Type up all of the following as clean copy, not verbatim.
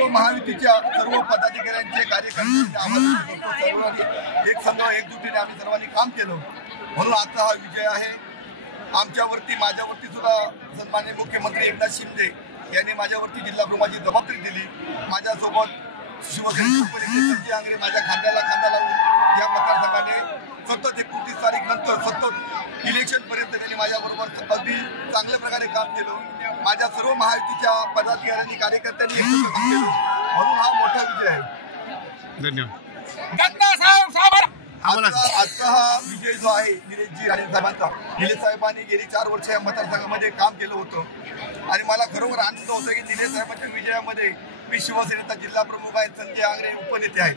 सर्व महायुतीच्या सर्व पदाधिकाऱ्यांचे कार्यकर्त्यांचे आवाज सर्वांनी एक संघ एकजुटीने आम्ही सर्वांनी काम केलं म्हणून आजचा हा विजय आहे। आमच्यावरती माझ्यावरती सुद्धा सन्माननीय मुख्यमंत्री एकनाथ शिंदे यांनी माझ्यावरती जिल्हा प्रमुखाची जबाबदारी दिली। माझ्यासोबत शिवसेनेचे संजय आंग्रे माझ्या खांद्याला खांदा लावून या मतदारसंघाने सतत 29 तारीख नंतर सतत इलेक्शन पर्यंत त्यांनी माझ्याबरोबर अगदी चांगल्या प्रकारे काम केलं। माझ्या सर्व महायुतीच्या पदाधिकाऱ्यांनी कार्यकर्त्यांनी एकत्र काम केलं म्हणून हा मोठा विजय आहे। धन्यवाद। आजचा हा विजय जो आहे निलेशजी राणे साहेबांचा, निलेश साहेबांनी गेली 4 वर्ष या मतदारसंघामध्ये काम केलं होतं आणि मला खरोखर आनंद होतो की निलेश साहेबांच्या विजयामध्ये मी शिवसेनेचा जिल्हा प्रमुख आहे, संजय आंग्रे उपनेते आहेत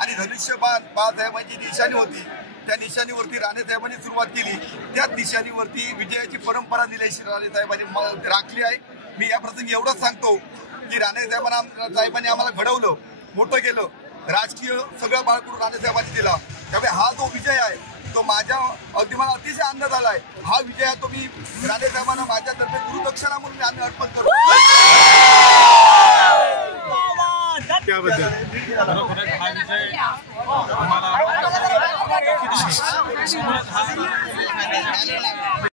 आणि धनुष्यबाण बाळासाहेबांची निशाणी होती त्या निशाणीवरती राणे साहेबांनी सुरुवात केली। त्या निशाणीवरती विजयाची परंपरा निलेश राणे साहेबांनी राखली आहे। मी या प्रसंगी एवढंच सांगतो की राणे साहेबांनी आम्हाला घडवलं, मोठं केलं, राजकीय सगळं बाळकडून राणे साहेबांनी दिला। त्यामुळे हा जो विजय आहे तो माझ्या अगदी मला अतिशय आनंद झाला आहे। हा विजय आहे तो मी राणे साहेबांना माझ्यातर्फे गुरुदक्षिणा म्हणून आम्ही अर्पण करतो। त्याबद्दल हा विजय